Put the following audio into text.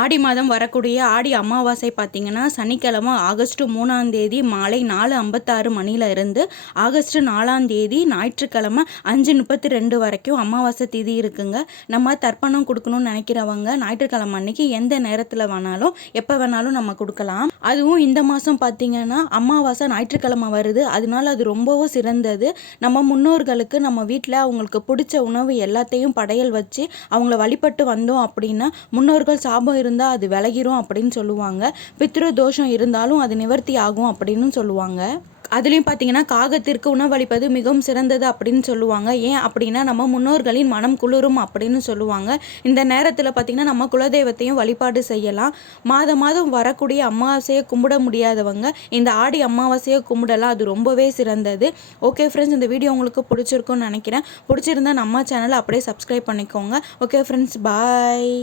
ஆடி மாதம் வரக்கூடிய ஆடி அமாவாசை பார்த்திங்கன்னா சனிக்கிழமை ஆகஸ்ட் 3ஆம் தேதி மாலை 4:56 மணியில் இருந்து ஆகஸ்ட் 4ஆம் தேதி ஞாயிற்றுக்கிழமை 5:32 வரைக்கும் அமாவாசை திதி இருக்குங்க. நம்ம தர்ப்பணம் கொடுக்கணும்னு நினைக்கிறவங்க ஞாயிற்றுக்கிழமை அன்னைக்கு எந்த நேரத்தில் வேணாலும் எப்போ வேணாலும் நம்ம கொடுக்கலாம். அதுவும் இந்த மாதம் பார்த்திங்கன்னா அமாவாசை ஞாயிற்றுக்கிழமை வருது, அதனால அது ரொம்பவும் சிறந்தது. நம்ம முன்னோர்களுக்கு நம்ம வீட்டில் அவங்களுக்கு பிடிச்ச உணவு எல்லாத்தையும் படையல் வச்சு அவங்கள வழிபட்டு வந்தோம் அப்படின்னா முன்னோர்கள் சாபம் இருந்தால் அது விலகிரும் அப்படின்னு சொல்லுவாங்க. பித்ரு தோஷம் இருந்தாலும் அது நிவர்த்தி ஆகும் அப்படின்னு சொல்லுவாங்க. அதுலேயும் பார்த்தீங்கன்னா காகத்திற்கு உணவளிப்பது மிகவும் சிறந்தது அப்படின்னு சொல்லுவாங்க. ஏன் அப்படின்னா நம்ம முன்னோர்களின் மனம் குளிரும் அப்படின்னு சொல்லுவாங்க. இந்த நேரத்தில் பார்த்திங்கன்னா நம்ம குலதெய்வத்தையும் வழிபாடு செய்யலாம். மாதம் வரக்கூடிய அமாவாசையை கும்பிட முடியாதவங்க இந்த ஆடி அமாவாசையை கும்பிடலாம், அது ரொம்பவே சிறந்தது. ஓகே ஃப்ரெண்ட்ஸ், இந்த வீடியோ உங்களுக்கு பிடிச்சிருக்குன்னு நினைக்கிறேன். பிடிச்சிருந்தா நம்ம சேனலை அப்படியே சப்ஸ்கிரைப் பண்ணிக்கோங்க. ஓகே ஃப்ரெண்ட்ஸ், பாய்.